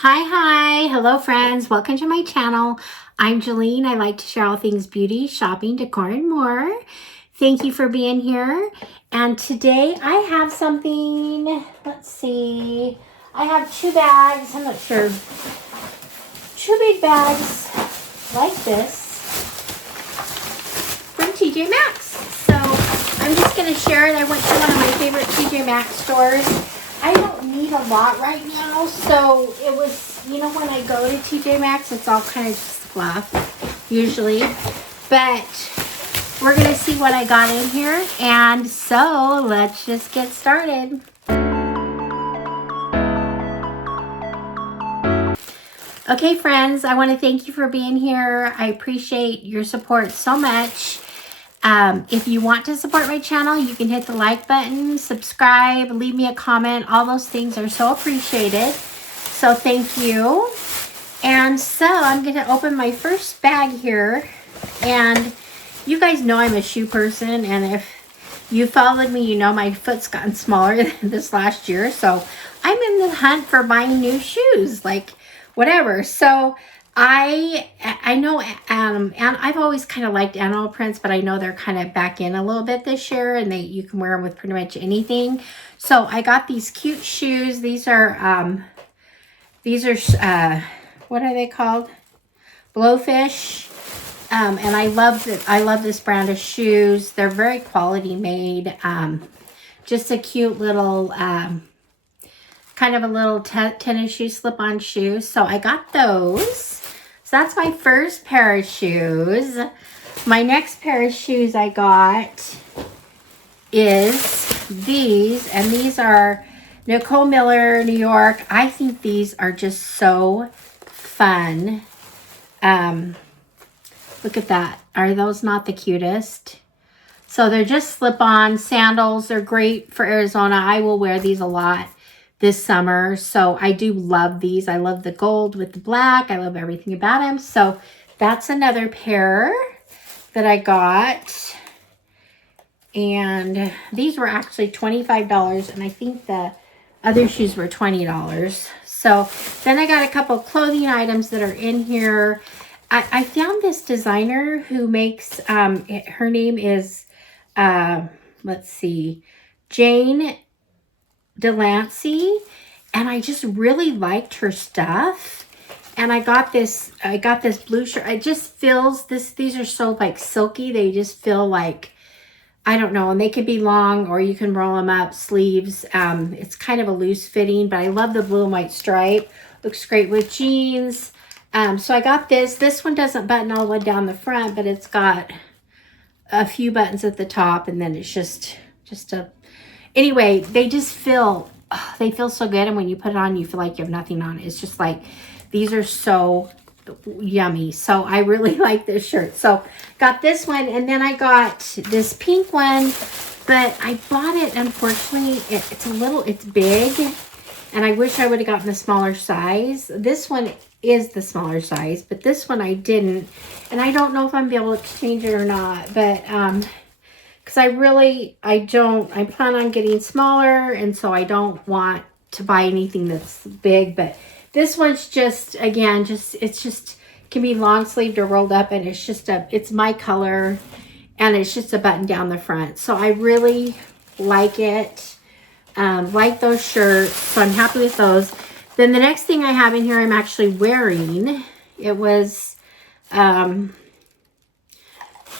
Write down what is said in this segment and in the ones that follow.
Hi, hello friends, welcome to my channel. I'm Jolene. I like to share all things beauty, shopping, decor, and more. Thank you for being here. And today I have something, let's see, I have two bags, I'm not sure, two big bags like this from TJ Maxx. So I'm just going to share it. I went to one of my favorite TJ Maxx stores. I don't need a lot right now, so it was, you know, when I go to TJ Maxx, it's all kind of just fluff, usually, but we're going to see what I got in here, and so let's just get started. Okay, friends, I want to thank you for being here. I appreciate your support so much. If you want to support my channel, you can hit the like button, subscribe, leave me a comment. All those things are so appreciated. So thank you. And so I'm going to open my first bag here. And you guys know I'm a shoe person. And if you followed me, you know my foot's gotten smaller this last year. So I'm in the hunt for buying new shoes, like whatever. So I know, and I've always kind of liked animal prints, but I know they're kind of back in a little bit this year, and you can wear them with pretty much anything. So I got these cute shoes. These are what are they called? Blowfish. And I love this brand of shoes. They're very quality made. Just a cute little, kind of a little tennis shoe, slip-on shoe. So I got those. So that's my first pair of shoes. My next pair of shoes I got is these. And these are Nicole Miller, New York. I think these are just so fun. Look at that. Are those not the cutest? So they're just slip-on sandals. They're great for Arizona. I will wear these a lot this summer. So I do love these. I love the gold with the black. I love everything about them. So that's another pair that I got. And these were actually $25. And I think the other shoes were $20. So then I got a couple of clothing items that are in here. I found this designer who makes, her name is, let's see, Jane Delancey, and I just really liked her stuff. And I got this blue shirt. It just feels these are so like silky. They just feel like, I don't know, and they could be long or you can roll them up, sleeves. It's kind of a loose fitting, but I love the blue and white stripe. Looks great with jeans. So I got this. This one doesn't button all the way down the front, but it's got a few buttons at the top, and then it's just a, anyway, they just feel, they feel so good. And when you put it on, you feel like you have nothing on. It's just like, these are so yummy. So I really like this shirt. So got this one, and then I got this pink one, but I bought it, unfortunately, it's big, and I wish I would have gotten the smaller size. This one is the smaller size, but this one I didn't, and I don't know if I'm gonna be able to exchange it or not, but because I plan on getting smaller, and so I don't want to buy anything that's big. But this one's just, again, it's just can be long sleeved or rolled up, and it's my color, and it's just a button down the front. So I really like it. Like those shirts, so I'm happy with those. Then the next thing I have in here I'm actually wearing, it was,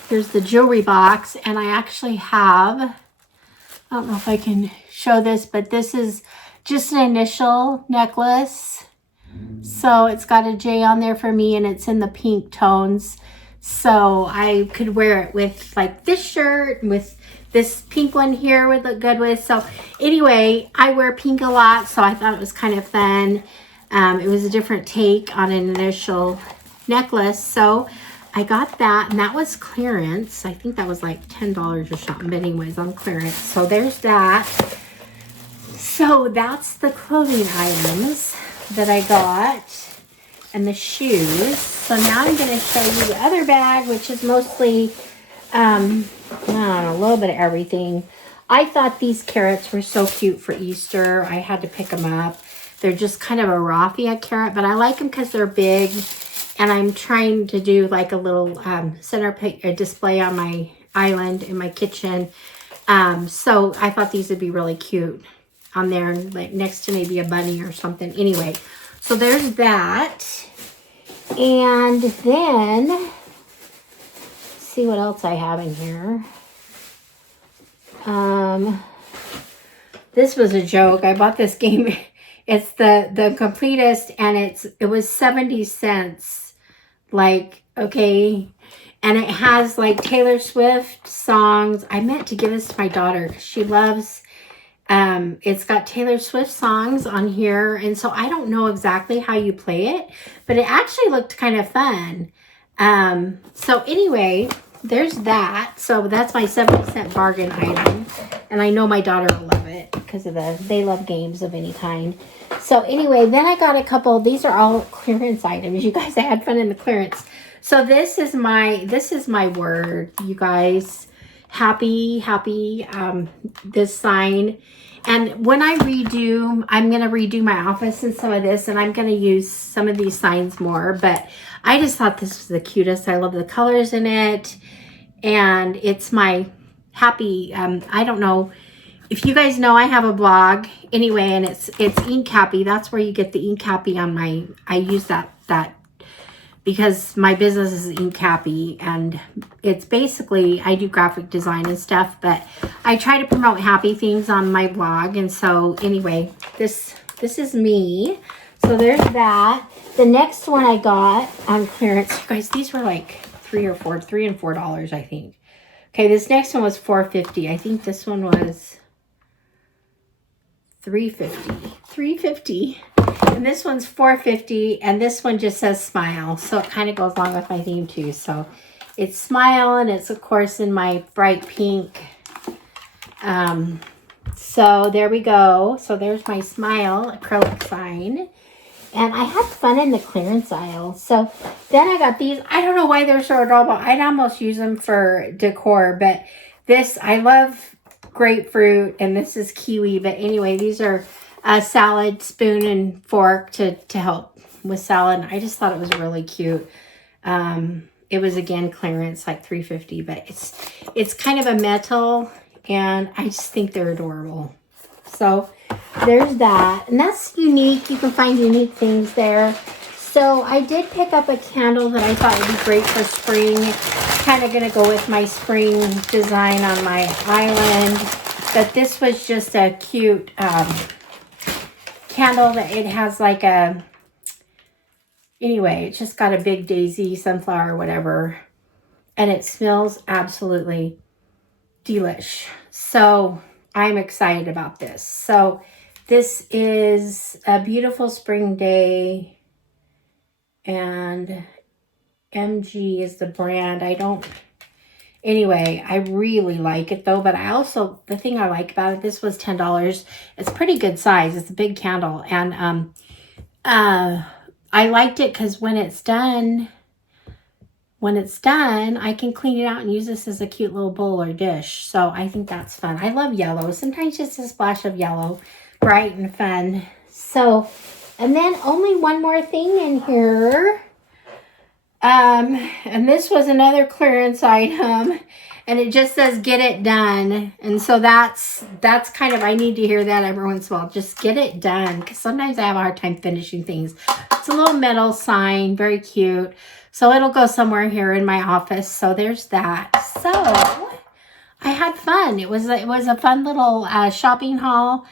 here's the jewelry box, and I actually have, I don't know if I can show this, but this is just an initial necklace. So it's got a J on there for me, and it's in the pink tones. So I could wear it with like this shirt, and with this pink one here would look good with. So anyway, I wear pink a lot, so I thought it was kind of fun. It was a different take on an initial necklace. So I got that, and that was clearance. I think that was like $10 or something, but anyways, on clearance. So there's that. So that's the clothing items that I got, and the shoes. So now I'm going to show you the other bag, which is mostly, I don't know, a little bit of everything. I thought these carrots were so cute for Easter. I had to pick them up. They're just kind of a raffia carrot, but I like them because they're big. And I'm trying to do like a little display on my island in my kitchen. So I thought these would be really cute on there, like next to maybe a bunny or something. Anyway, so there's that. And then, let's see what else I have in here. This was a joke. I bought this game. It's the completest, and it was 70 cents. Like, okay. And it has like Taylor Swift songs. I meant to give this to my daughter because she loves, it's got Taylor Swift songs on here. And so I don't know exactly how you play it, but it actually looked kind of fun. So anyway, there's that. So that's my 70-cent bargain item. And I know my daughter will love it because of they love games of any kind. So anyway, then I got a couple, these are all clearance items. You guys, I had fun in the clearance. So this is my word, you guys. Happy, this sign. And when I'm going to redo my office and some of this, and I'm going to use some of these signs more, but I just thought this was the cutest. I love the colors in it. And it's my happy, I don't know if you guys know, I have a blog anyway, and it's Ink Happy. That's where you get the Ink Happy on I use that because my business is Ink Happy, and it's basically, I do graphic design and stuff, but I try to promote happy things on my blog. And so anyway, this is me. So there's that. The next one I got on clearance, you guys, these were like $3 and $4, I think. Okay, this next one was $4.50. I think this one was $3.50. And this one's $4.50, and this one just says smile. So it kind of goes along with my theme too. So it's smile, and it's of course in my bright pink. So there we go. So there's my smile acrylic sign. And I had fun in the clearance aisle. So then I got these. I don't know why they're so adorable. I'd almost use them for decor. But this, I love grapefruit. And this is kiwi. But anyway, these are a salad spoon and fork to help with salad. I just thought it was really cute. It was, again, clearance, like $3.50. But it's kind of a metal. And I just think they're adorable. So there's that. And that's unique. You can find unique things there. So I did pick up a candle that I thought would be great for spring. Kind of going to go with my spring design on my island. But this was just a cute candle that it has like a... Anyway, it's just got a big daisy, sunflower, whatever. And it smells absolutely delish. So I'm excited about this. So this is a beautiful spring day, and MG is the brand. Anyway, I really like it though, but the thing I like about it, this was $10. It's pretty good size. It's a big candle. And I liked it because when it's done, I can clean it out and use this as a cute little bowl or dish. So I think that's fun. I love yellow. Sometimes just a splash of yellow. Bright and fun. So, and then only one more thing in here. And this was another clearance item. And it just says, get it done. And so that's kind of, I need to hear that every once in a while. Just get it done. Because sometimes I have a hard time finishing things. It's a little metal sign. Very cute. So it'll go somewhere here in my office. So there's that. So I had fun. It was a fun little shopping haul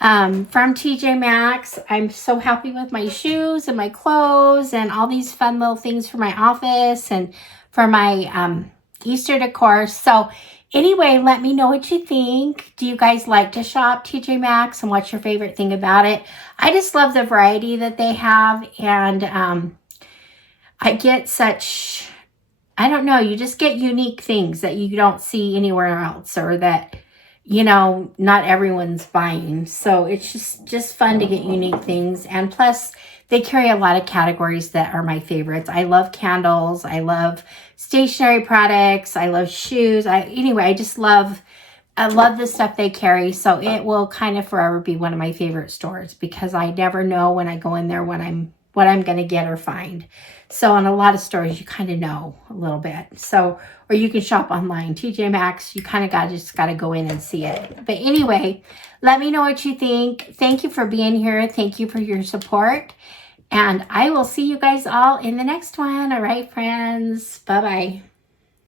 from TJ Maxx. I'm so happy with my shoes and my clothes and all these fun little things for my office and for my Easter decor. So anyway, let me know what you think. Do you guys like to shop TJ Maxx, and what's your favorite thing about it? I just love the variety that they have, and I get such, I don't know, you just get unique things that you don't see anywhere else, or that, you know, not everyone's buying. So it's just fun to get unique things. And plus, they carry a lot of categories that are my favorites. I love candles. I love stationery products. I love shoes. Anyway, I just love I love the stuff they carry, so it will kind of forever be one of my favorite stores because I never know when I go in there what I'm going to get or find. So in a lot of stores, you kind of know a little bit. So, or you can shop online. TJ Maxx, you kind of just got to go in and see it. But anyway, let me know what you think. Thank you for being here. Thank you for your support. And I will see you guys all in the next one. All right, friends. Bye-bye.